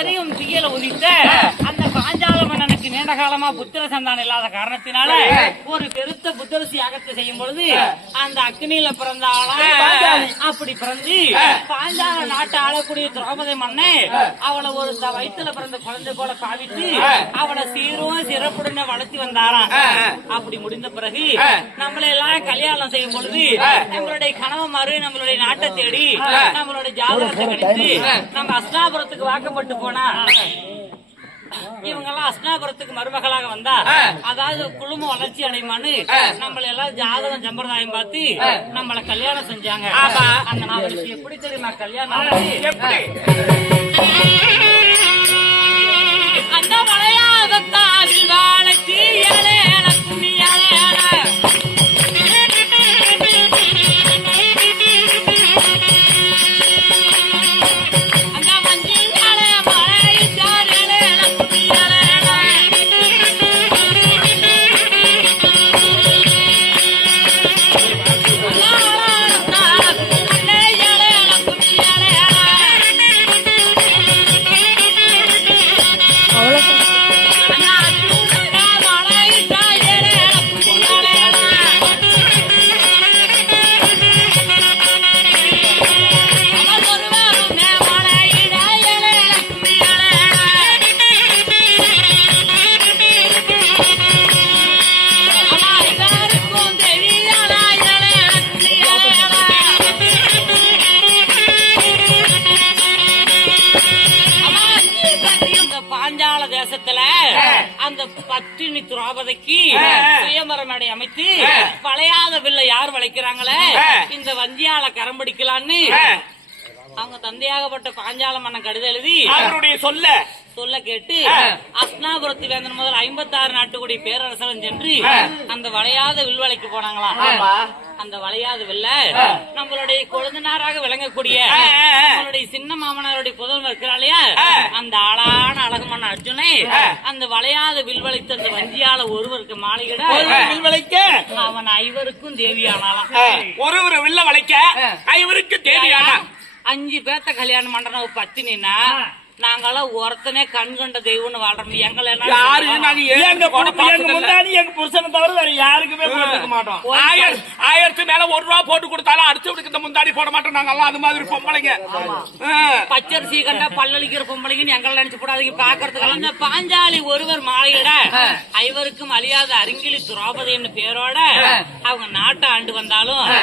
எரியும் தீயல உதித்த அந்த நீண்ட காலமா புத்திர சந்தானம் இல்லாத காரணத்தினால ஒரு பெருத்த புத்தரசி யாகத்தை செய்யும் பொழுது அந்த அக்னியில பிறந்த ஆளா அப்படி பிறந்து பாஞ்சால நாட்டை ஆளக்கூடிய திரௌபதி மன்னன் அவளை ஒரு வயித்துல பிறந்த குழந்தை போல பாவித்து அவளை சீரும் சிறப்புடனே வளர்த்தி வந்தாராம். அப்படி முடிந்த பிறகு நம்மளை எல்லாம் கல்யாணம் செய்யும் பொழுது நம்மளுடைய கணவன்மாரு நம்மளுடைய நாட்டை தேடி நம்மளுடைய ஜாதகத்தை கணித்து நம்ம அஸ்னாபுரத்துக்கு வாக்கப்பட்டு போனா இவங்க எல்லாம் அஸ்னாபுரத்துக்கு மருமகளாக வந்தா அதாவது குழுமம் வளர்ச்சி அடையுமான்னு நம்மள எல்லாம் ஜாதகம் சம்பிரதாயம் பார்த்து நம்மள கல்யாணம் செஞ்சாங்க. அந்த நாவலுக்கு எப்படி தெரியுமா? கல்யாணம் ஆனது? அந்த பத்தினி துராபதைக்கு சுயமரம் அடை அமைத்து வளையாத வில்லை யார் வளைக்கிறாங்களே? இந்த வஞ்சியால கரம்பிடிக்கலான்னு அவங்க தந்தையாகப்பட்ட பாஞ்சால மன்னன் கடிதம் எழுதி அவருடைய சொல்ல. சொல்ல கேட்டு அஸ்னாபுரத்து வேந்தன் முதல் ஐம்பத்தாறு நாட்டுக்குடி பேரரசரும் சென்று அந்த வளையாத வில்வலைக்கு போனாங்களாம். அந்த வளையாத வில்ல நம்மளுடைய கொழுந்தனாராக விளங்கக்கூடிய நம்மளுடைய சின்ன மாமனாருடைய புதல்வர் இருக்கிறாளையா அந்த ஆளான அழகுமான அர்ஜுனை அந்த வளையாத வில்வளைத்து அந்த வஞ்சியால ஒருவருக்கு மாலையிட வில் வளைக்க அவன் ஐவருக்கும் தேவியானாலாம் ஒரு ஒரு வில்ல வளைக்க? ஐவருக்கு தேவையான? அஞ்சு பேர்த்த கல்யாணம் பண்றோம் ஒரு பத்தினா நாங்கெல்லாம் ஒருத்தனே கண் கண்ட தெய்வம்னு வாழ்றோம். எங்களை என்ன யாரு? நாங்க எங்க எங்க முன்னாடி எங்க புருஷனை தவிர வேற யாருக்குமே போட்டுக்க மாட்டோம். ஆயிரம் ஆயிரத்து மேல ஒரு ரூபா போட்டு கொடுத்தாலும் அடுத்தவனுக்கு இந்த முந்தாடி போட மாட்டோம் நாங்க எல்லாம் அது மாதிரி பொம்பளைங்க. பச்சரிசி கண்டா பல்லளிக்கிற பொம்பளைங்கன்னு எங்களை நினைச்சு போடாதீங்க. பாக்குறதுக்கெல்லாம் இந்த பாஞ்சாலி ஒருவர் மாலையிட ஐவருக்கும் அழியாத அருங்கிலி துரோபதின்னு பேரோட அவங்க நாட்டை ஆண்டு வந்தாலும்